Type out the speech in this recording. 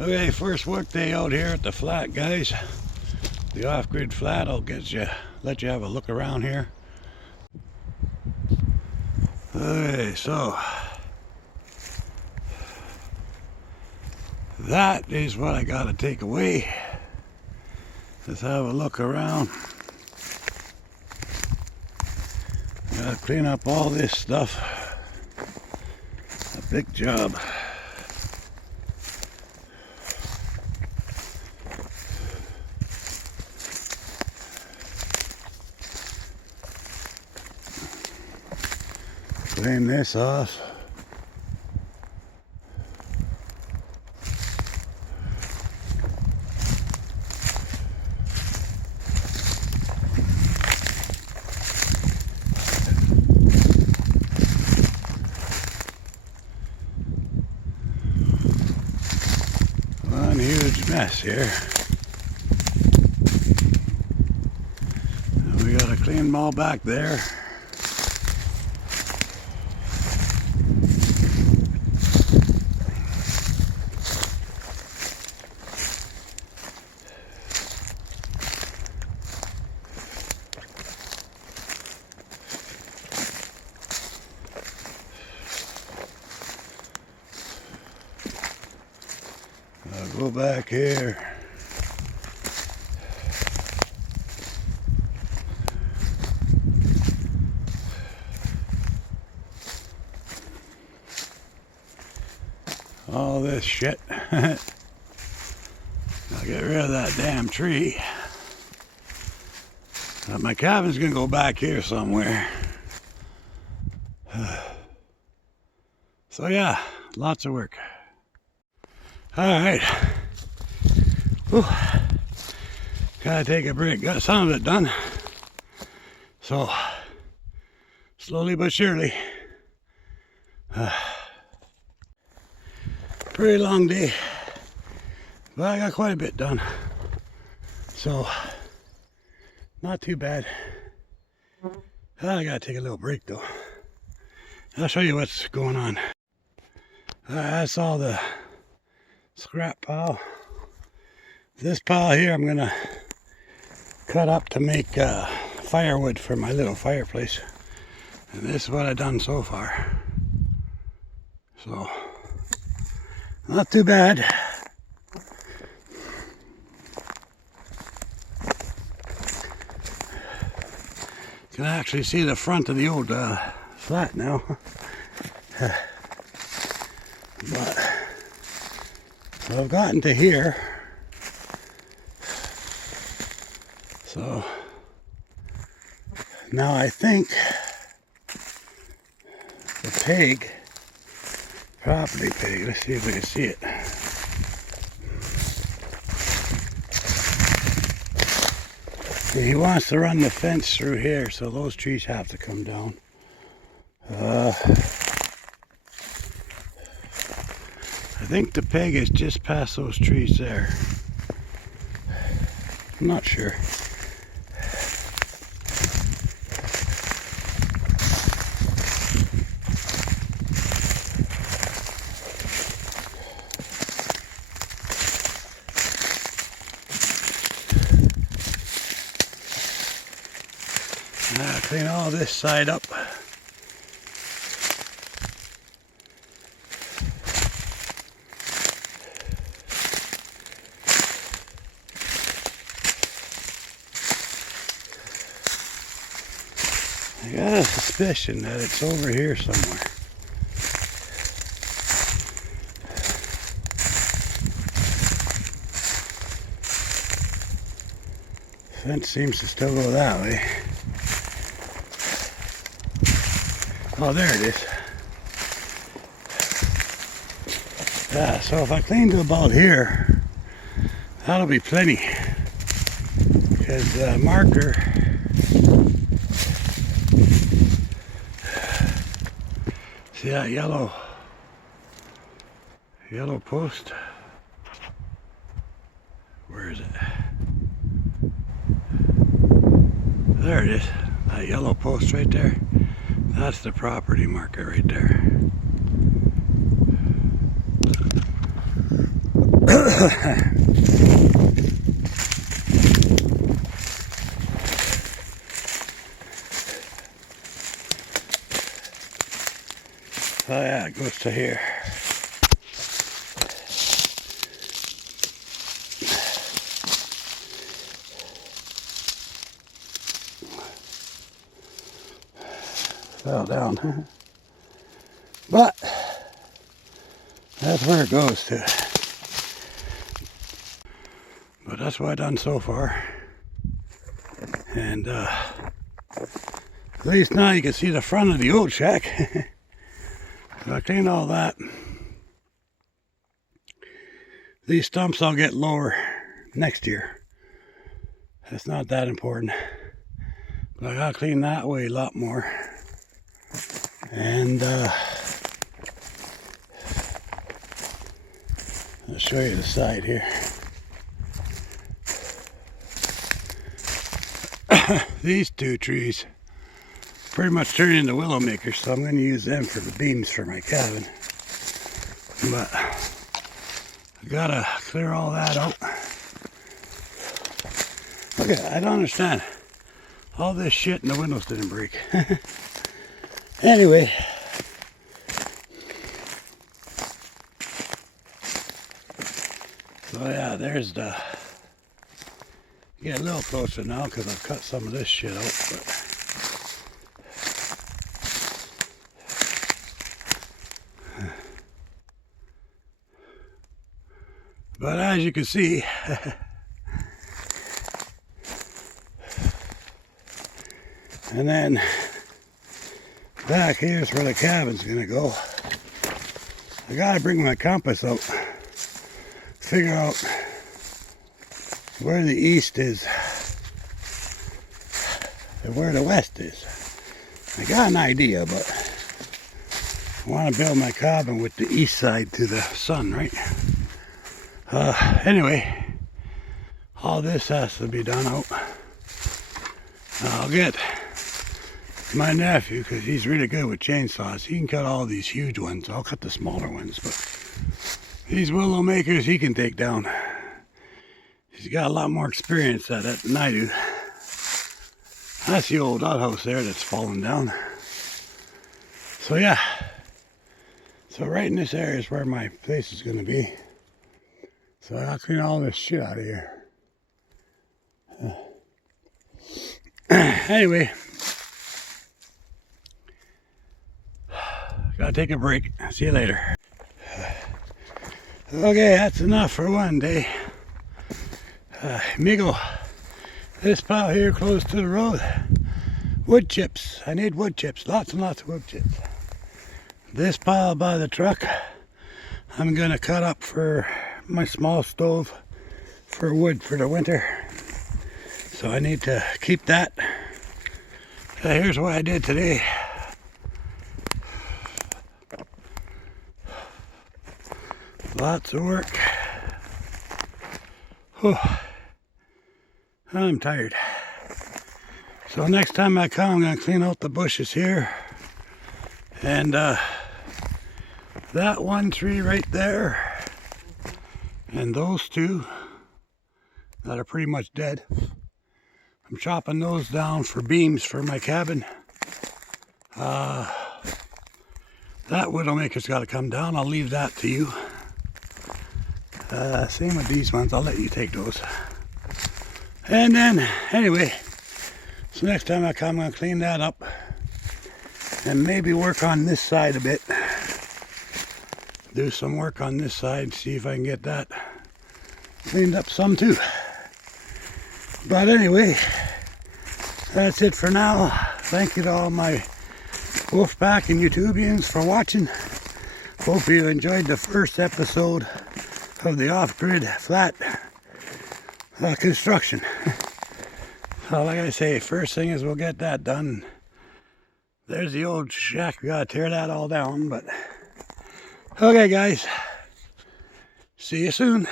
Okay, first work day out here at the flat, guys. The off-grid flat. I'll let you have a look around here. Okay, so that is what I gotta take away. Let's have a look around. Gotta clean up all this stuff. A big job. Clean this off. One huge mess here. And we gotta clean them all back there. I'll go back here. All this shit. I'll get rid of that damn tree. My cabin's gonna go back here somewhere. So yeah, lots of work. Alright. Gotta take a break. Got some of it done. So, slowly but surely. Pretty long day. But I got quite a bit done. So, not too bad. I gotta take a little break though. I'll show you what's going on. That's all the scrap pile. This pile here I'm gonna cut up to make firewood for my little fireplace, and this is what I've done so far. So not too bad. You can actually see the front of the old flat now. But so I've gotten to here, so now I think the pig, property pig, let's see if we can see it. He wants to run the fence through here, so those trees have to come down. I think the peg is just past those trees there. I'm not sure. Now clean all this side up. I got a suspicion that it's over here somewhere. Fence seems to still go that way. Oh, there it is. Yeah, so if I clean to about here, that'll be plenty. Because the marker, see that yellow post? Where is it? There it is. That yellow post right there. That's the property marker right there. Oh yeah, it goes to here. Fell down. But that's where it goes to. But that's what I've done so far. And at least now you can see the front of the old shack. So I cleaned all that. These stumps I'll get lower next year. It's not that important. But I gotta clean that way a lot more. And I'll show you the side here. These two trees pretty much turned into willow makers, so I'm going to use them for the beams for my cabin. But I gotta clear all that out. Okay, I don't understand. All this shit and the windows didn't break. Anyway. So yeah, there's the... Get a little closer now because I've cut some of this shit out. But as you can see, and then back here's where the cabin's gonna go. I gotta bring my compass out, figure out where the east is and where the west is. I got an idea, but I want to build my cabin with the east side to the sun, right? Anyway, all this has to be done out. I'll get my nephew, because he's really good with chainsaws. He can cut all these huge ones. I'll cut the smaller ones, but these willow makers he can take down. He's got a lot more experience at it than I do. That's the old outhouse there that's fallen down. So yeah. So right in this area is where my place is going to be. So I'll clean all this shit out of here. Anyway. Gotta take a break. See you later. Okay, that's enough for one day. Migo, this pile here close to the road. Wood chips. I need wood chips. Lots and lots of wood chips. This pile by the truck, I'm gonna cut up for my small stove for wood for the winter. So I need to keep that. Here's what I did today. Lots of work. Whew. I'm tired. So next time I come, I'm going to clean out the bushes here. And that one tree right there. And those two that are pretty much dead. I'm chopping those down for beams for my cabin. That widowmaker's got to come down. I'll leave that to you. Same with these ones. I'll let you take those. And then, anyway, so next time I come, I'm going to clean that up. And maybe work on this side a bit. Do some work on this side. See if I can get that cleaned up some too. But anyway, that's it for now. Thank you to all my Wolfpack and YouTubians for watching. Hope you enjoyed the first episode of the off-grid flat construction. So like I say, first thing is we'll get that done. There's the old shack. We gotta tear that all down, but okay guys, see you soon.